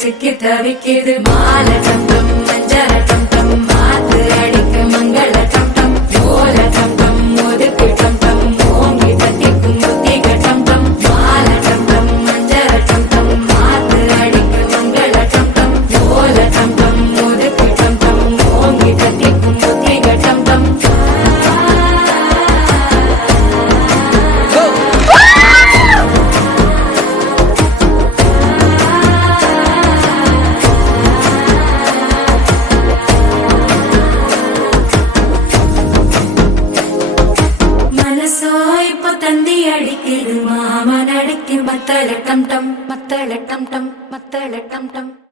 சிக்கி தவிக்கிது மால டம் மஞ்சள டம் மாத்து அடிக்க மங்கள டம் ஓல டம் ஒதுக்கு டம் ஓங்கி தட்டிக்கும் புத்திக டம் மால டம் மஞ்சள டம் மாத்து அடிக்க மங்கள டம் ஓல டம் ஒதுக்கு டம் ஓங்கி தட்டிக்கும் புத்திக டம் தந்தி அடிக்குது மாமன் அடிக்கு மத்தள டம் டம் மத்தள டம் டம் மத்தள டம் டம்.